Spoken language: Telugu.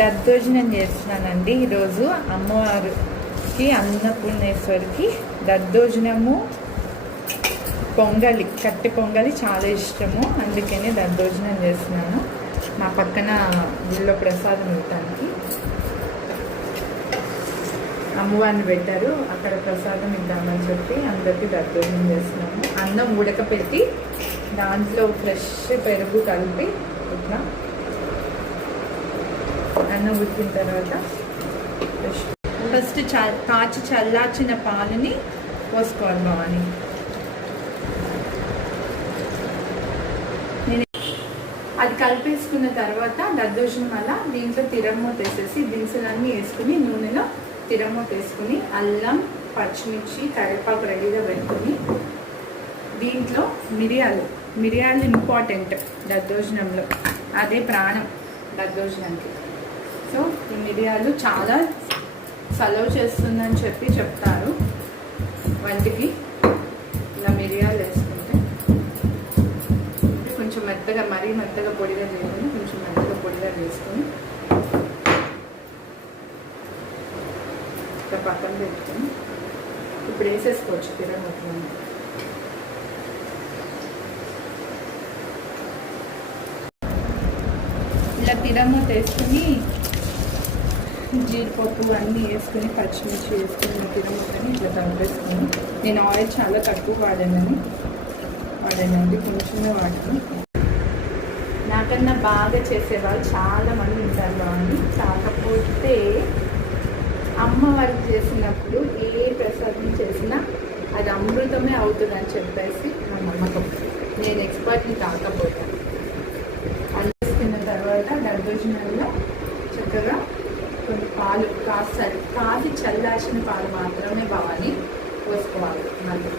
దద్దోజనం చేస్తున్నానండి ఈరోజు అమ్మవారికి అన్నపూర్ణేశ్వరికి దద్దోజనము పొంగలి కట్టె పొంగలి చాలా ఇష్టము, అందుకని దద్దోజనం చేస్తున్నాను. మా పక్కన గుళ్ళో ప్రసాదం ఇవ్వటానికి అమ్మవారిని పెట్టారు, అక్కడ ప్రసాదం ఇద్దామని చెప్పి అందరికీ దద్దోజనం చేస్తున్నాము. అన్నం ఉడకపెట్టి దాంట్లో ఫ్రెష్ పెరుగు కలిపి ఇట్లా అన్నం ఉడికిన తర్వాత ఫస్ట్ కాచి చల్లార్చిన పాలని పోసుకోవాలి బాగా. అది కలిపేసుకున్న తర్వాత దద్దోజనం అలా దీంట్లో తిరమూత వేసేసి దినుసులన్నీ వేసుకుని నూనెలో తిరమూత వేసుకుని అల్లం పచ్చిమిర్చి కరివేపాకు రెడీగా పెట్టుకుని దీంట్లో మిరియాలు ఇంపార్టెంట్ దద్దోజనంలో, అదే ప్రాణం దద్దోజనానికి. సో ఈ మిరియాలు చాలా సలవ్ చేస్తుందని చెప్పి చెప్తారు వంటికి. ఇలా మిరియాలు వేసుకుంటే కొంచెం మెత్తగా, మరీ మెత్తగా పొడిగా చేయకుండా కొంచెం మెత్తగా పొడిగా చేసుకొని ఇట్లా పక్కన పెట్టుకొని ఇప్పుడు వేసేసుకోవచ్చు తిరగొట్టుకొని. ఇలా తిరమూత వేసుకుని జీడిపప్పు అన్నీ వేసుకుని పచ్చిమిర్చి వేసుకుని తిరమూతని ఇట్లా కలిపేసుకుని, నేను ఆయిల్ చాలా తక్కువ వాడానండి, కొంచెమే వాడాను. నాకన్నా బాగా చేసేవాళ్ళు చాలామంది ఉంటారు బాగుంది. కాకపోతే అమ్మవారికి చేసినప్పుడు ఏ ప్రసాదం చేసినా అది అమృతమే అవుతుందని చెప్పేసి నా నమ్మకం. నేను ఎక్స్పర్ట్ని కాకపోతే అందిస్తున్న తర్వాత దద్దోజనంలో చక్కగా కొన్ని పాలు కాసి చల్లార్చిన పాలు మాత్రమే బాగా పోసుకోవాలి. మళ్ళీ